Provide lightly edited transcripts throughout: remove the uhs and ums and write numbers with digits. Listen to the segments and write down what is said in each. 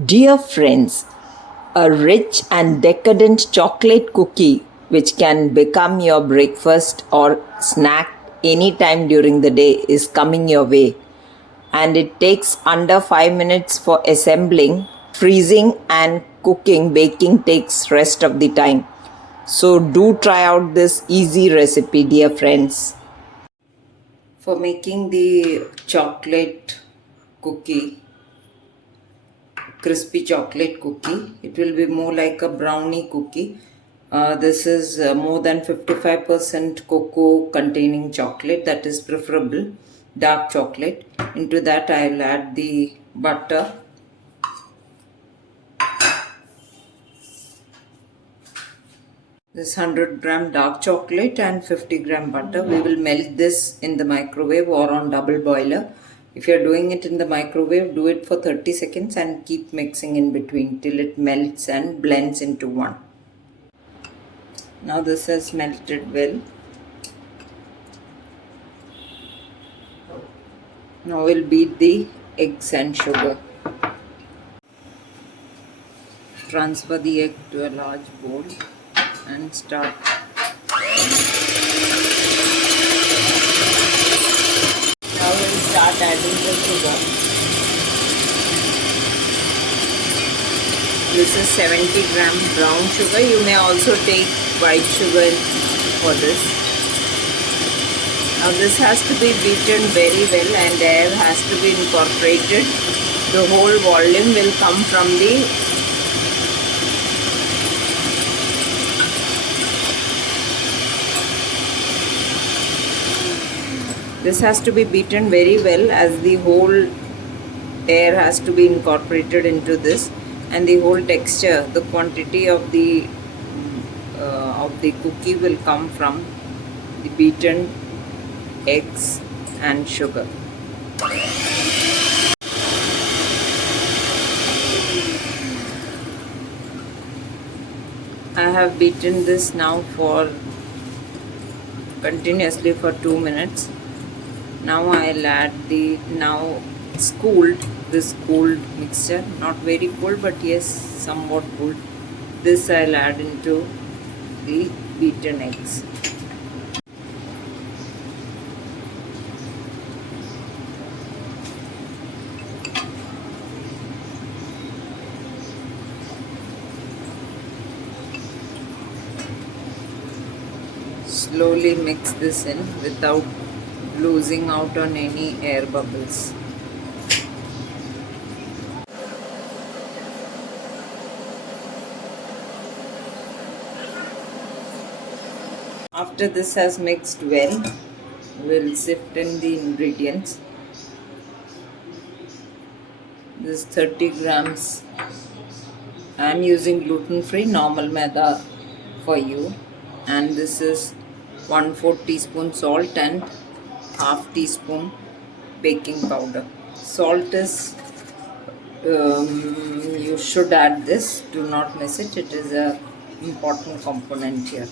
Dear friends, a rich and decadent chocolate cookie which can become your breakfast or snack anytime during the day is coming your way, and it takes under 5 minutes for assembling, freezing and cooking. Baking takes rest of the time. So do try out this easy recipe, dear friends. For making the chocolate cookie, crispy chocolate cookie, it will be more like a brownie cookie. This is more than 55% cocoa containing chocolate, that is preferable dark chocolate. Into that I'll add the butter, this 100-gram dark chocolate and 50-gram butter. We will melt this in the microwave or on double boiler. If you're doing it in the microwave, do it for 30 seconds and keep mixing in between till it melts and blends into one. Now this has melted well. Now we'll beat the eggs and sugar. Transfer the egg to a large bowl and start. Now we'll start adding the sugar. This is 70-gram brown sugar. You may also take white sugar for this. Now this has to be beaten very well and air has to be incorporated. The whole volume will come from the This has to be beaten very well, as the whole air has to be incorporated into this, and the whole texture, the quantity of the cookie will come from the beaten eggs and sugar. I have beaten this now for continuously for 2 minutes. Now I'll add the this cooled mixture, not very cold but yes, somewhat cooled. This I'll add into the beaten eggs. Slowly mix this in without losing out on any air bubbles. After this has mixed well, we'll sift in the ingredients. This 30 grams. I am using gluten-free normal maida for you, and this is 1/4 teaspoon salt and half teaspoon baking powder. Salt is you should add this, do not miss it, it is a important component here.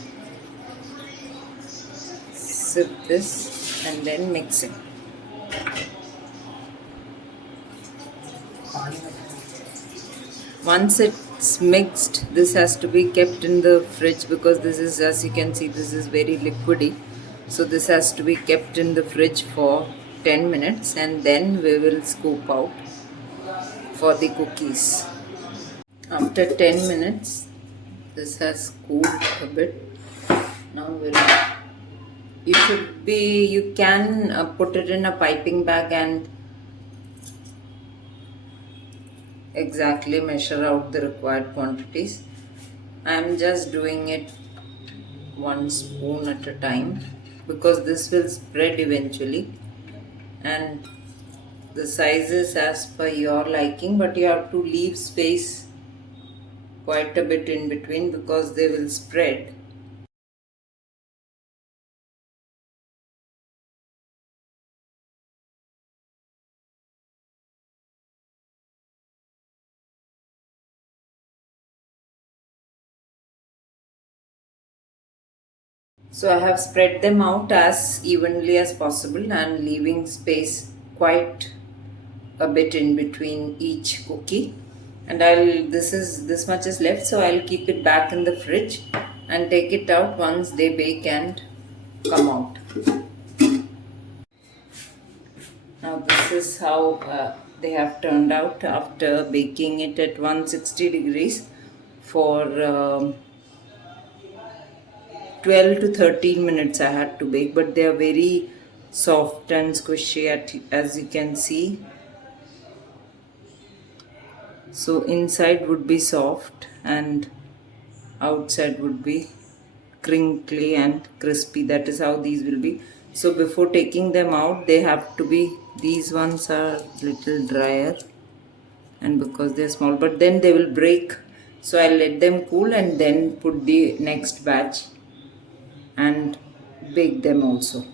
Sift this and then mix it. Once it's mixed, this has to be kept in the fridge because this is, as you can see, this is very liquidy. So this has to be kept in the fridge for 10 minutes and then we will scoop out for the cookies. After 10 minutes, this has cooled a bit. Now you can put it in a piping bag and exactly measure out the required quantities. I am just doing it 1 spoon at a time because this will spread eventually, and the size is as per your liking, but you have to leave space quite a bit in between because they will spread. So I have spread them out as evenly as possible and leaving space quite a bit in between each cookie, and this much is left, so I'll keep it back in the fridge and take it out once they bake and come out. Now this is how they have turned out after baking it at 160 degrees for 12 to 13 minutes I had to bake, but they are very soft and squishy as you can see. So inside would be soft and outside would be crinkly and crispy. That is how these will be. So before taking them out, they have to be, these ones are little drier, and because they're small, but then they will break, so I'll let them cool and then put the next batch and bake them also.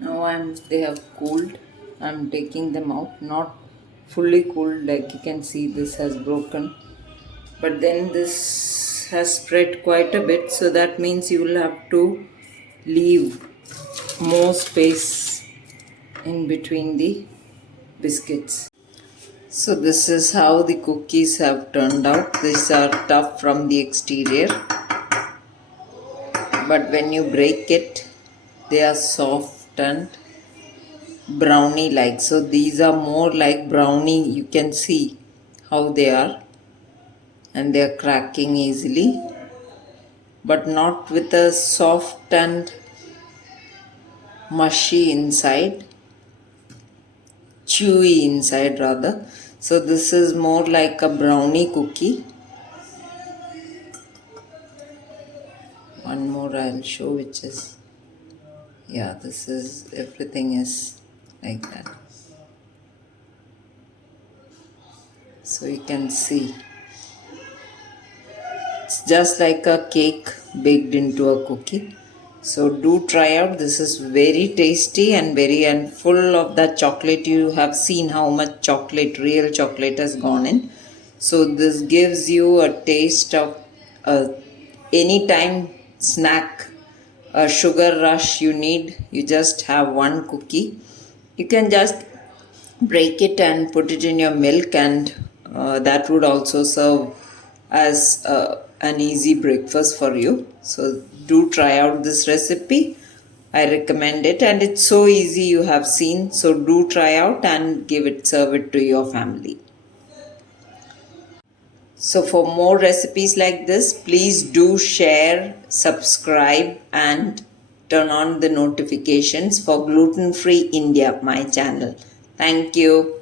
Now they have cooled. I'm taking them out, not fully cooled, like you can see this has broken, but then this has spread quite a bit, so that means you will have to leave more space in between the biscuits. So this is how the cookies have turned out. These are tough from the exterior, but when you break it, they are soft and brownie like. So these are more like brownie, you can see how they are, and they are cracking easily, but not with a soft and mushy inside, chewy inside rather. So this is more like a brownie cookie. One more I'll show, which is, yeah, this is, everything is like that. So you can see it's just like a cake baked into a cookie. So do try out. This is very tasty and full of that chocolate. You have seen how much chocolate, real chocolate, has gone in. So this gives you a taste of anytime snack, a sugar rush you need. You just have one cookie. You can just break it and put it in your milk, and that would also serve as an easy breakfast for you. So do try out this recipe. I recommend it, and it's so easy, you have seen. So do try out and serve it to your family. So for more recipes like this, please do share, subscribe, and turn on the notifications for Gluten Free India, my channel. Thank you.